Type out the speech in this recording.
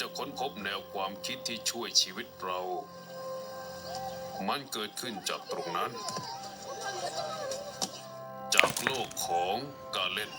จะค้นพบแนวความคิดที่ช่วยชีวิตเรา มันเกิดขึ้นจากตรงนั้น จากโลกของการเล่น